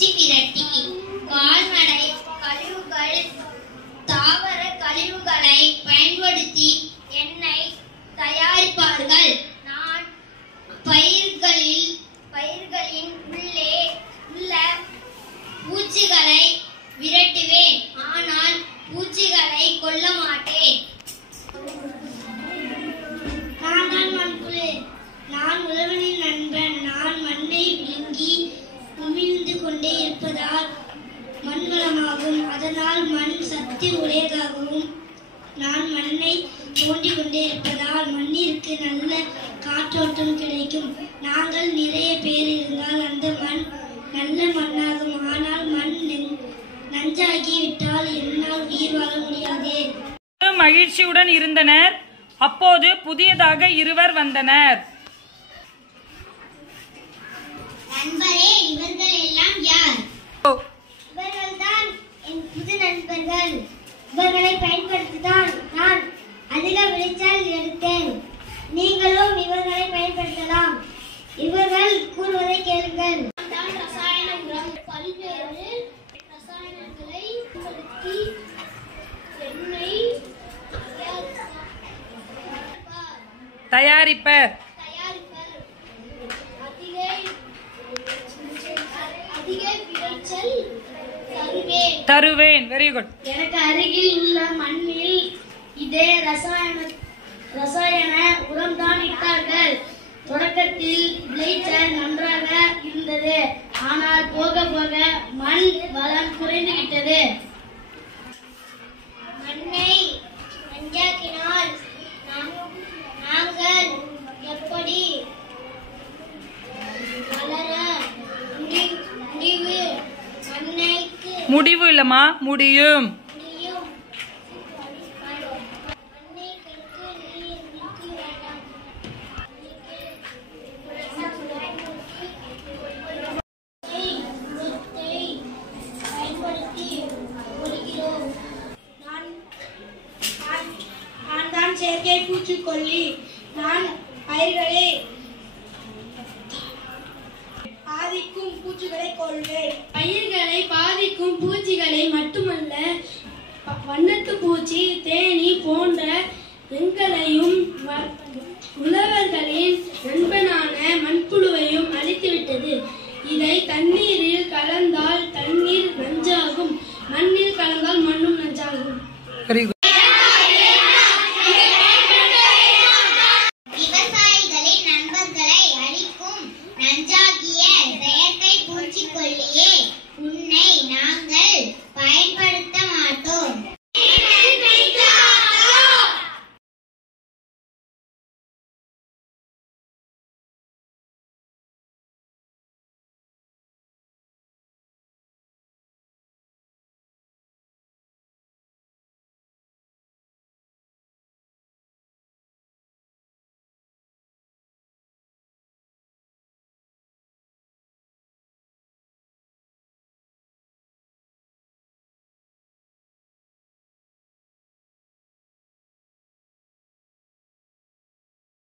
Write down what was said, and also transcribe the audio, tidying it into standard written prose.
பூச்சி விரட்டி கால்நடை கழிவுகள் தாவர கழிவுகளை பயன்படுத்தி எண்ணெய் தயாரிப்பார்கள். நான் பயிர்களின் உள்ளே உள்ள பூச்சிகளை விரட்டுவேன், ஆனால் பூச்சிகளை கொல்ல மாட்டேன். நான் உழவனின் நண்பன். நான் மண்ணை விழுங்கி உமிழ்ந்து கொண்டே இருப்பதால் மண் வளமாகும், அதனால் மண் சக்தி உடையதாகவும். நான் மண்ணை தோண்டிக் கொண்டே இருப்பதால் மண்ணிற்கு நல்ல காற்றோட்டம் கிடைக்கும். நாங்கள் நிறைய பேர் இருந்தால் அந்த மண் நல்ல மண்ணாகும். ஆனால் மண் நஞ்சாகி விட்டால் என்னால் உயிர் வாழ முடியாது. மகிழ்ச்சியுடன் இருந்தனர். அப்போது புதியதாக இருவர் வந்தனர். நண்பரே, இவர்கள் எல்லாம் யார்? இவர்கள்தான் என் புது நண்பர்கள். இவர்களை பயன்படுத்திதான் நான் அதிக விளைச்சல் எடுத்தேன். நீங்களும் இவர்களை பயன்படுத்தலாம். இவர்கள் கூறுவதை கேளுங்கள். ரசாயன உரம் பல்வேறு ரசாயனங்களை பயன்படுத்தி எண்ணெய் தயாரிப்பர் அதிக விளைச்சல் தருவேன். Very good. எனக்கு அருகில் உள்ள மண்ணில் இதே ரசாயன உரம் தான் இட்டார்கள். தொடக்கத்தில் விளைச்சல் நன்றாக இருந்தது, ஆனால் போக போக மண் வளம் குறைந்துவிட்டது. மண்ணை நஞ்சாக்கினால் நாங்கள் எப்படி வளர முடிவு இல்லமா முடியும். நான் தான் செயற்கை பூச்சிக்கொல்லி. நான் பயிர்களை பாதிக்கும் பூச்சிகளை கொள்வேன். பயிர்களை பாதிக்கும் பூச்சிகளை மட்டுமல்ல, வண்ணத்து பூச்சி, தேனி போன்ற எங்களையும்